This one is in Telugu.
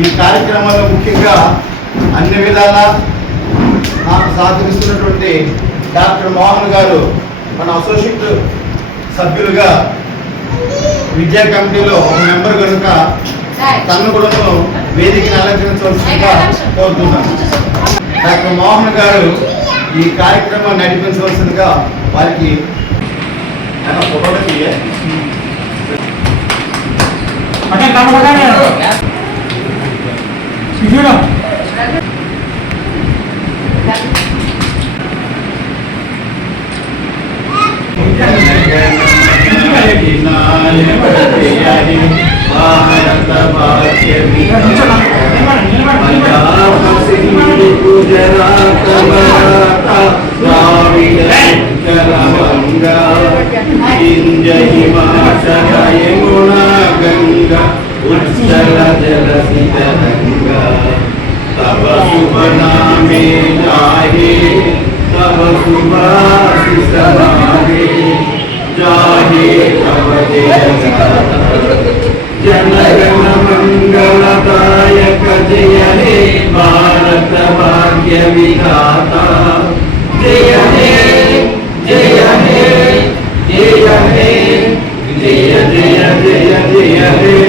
ఈ కార్యక్రమంలో ముఖ్యంగా అన్ని విధాల నాకు సహకరిస్తున్నటువంటి డాక్టర్ మోహన్ గారు మన అసోసియేట్ సభ్యులుగా విద్యా కమిటీలో ఒక మెంబర్ కనుక తను కూడా వేదికను అలంకరించవలసిందిగా కోరుతున్నాను. డాక్టర్ మోహన్ గారు ఈ కార్యక్రమాన్ని నడిపించవలసిందిగా వారికి ఫోటోలకి गंगा उच्चल जल सितरंगा तब शुभ नामे जाहे तब शुभाशिष समाहे जाहे तब जय जनगण मंगलदायक जय हे भारत भाग्य विधाता जय हे जय हे जय हे जय जय जय जय हे